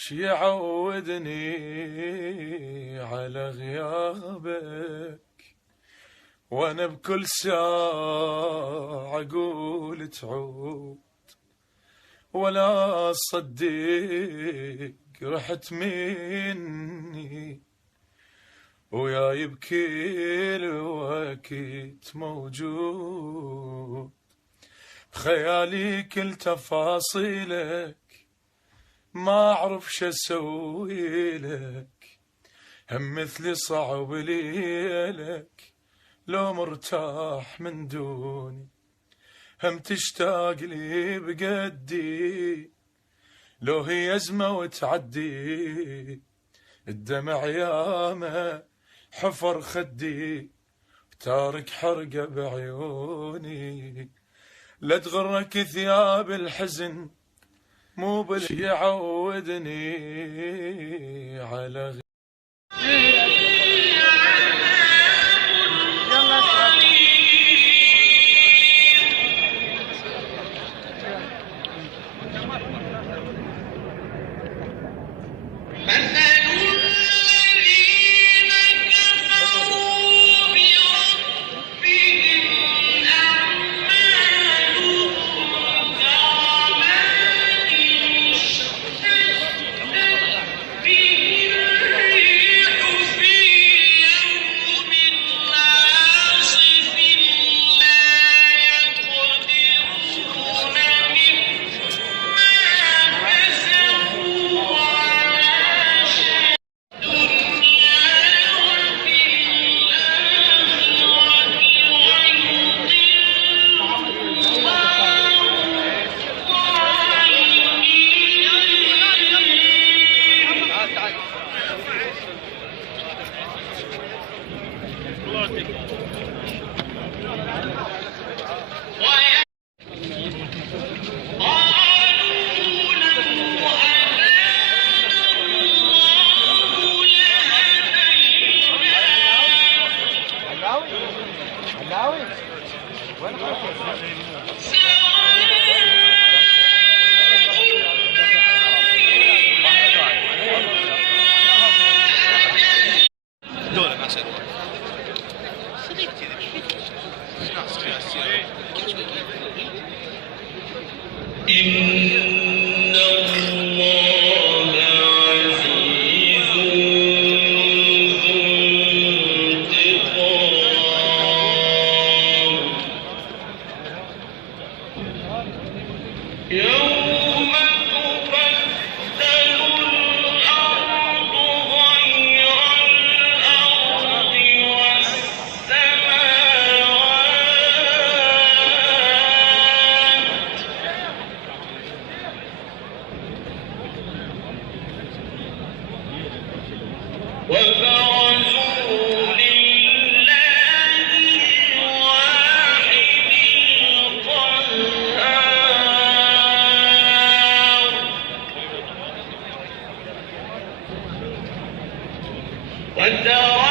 شي يعودني على غيابك، وانا بكل ساعة اقول تعود، ولا اصدق رحت مني، وياي بكل وقت موجود، بخيالي كل تفاصيلك، ما اعرف شو اسوي لك، هم مثلي صعب ليلك لو مرتاح من دوني، هم تشتاق لي بقدي لو هي أزمة وتعدي، الدمع ياما حفر خدي وتارك حرقة بعيوني، لا تغرك ثياب الحزن مو بالشي يعودني على إن الله عزيز ذو انتقام، يوم تبدل الأرض غير الأرض والسماوات، وبرزوا لله الواحد القهار، وترى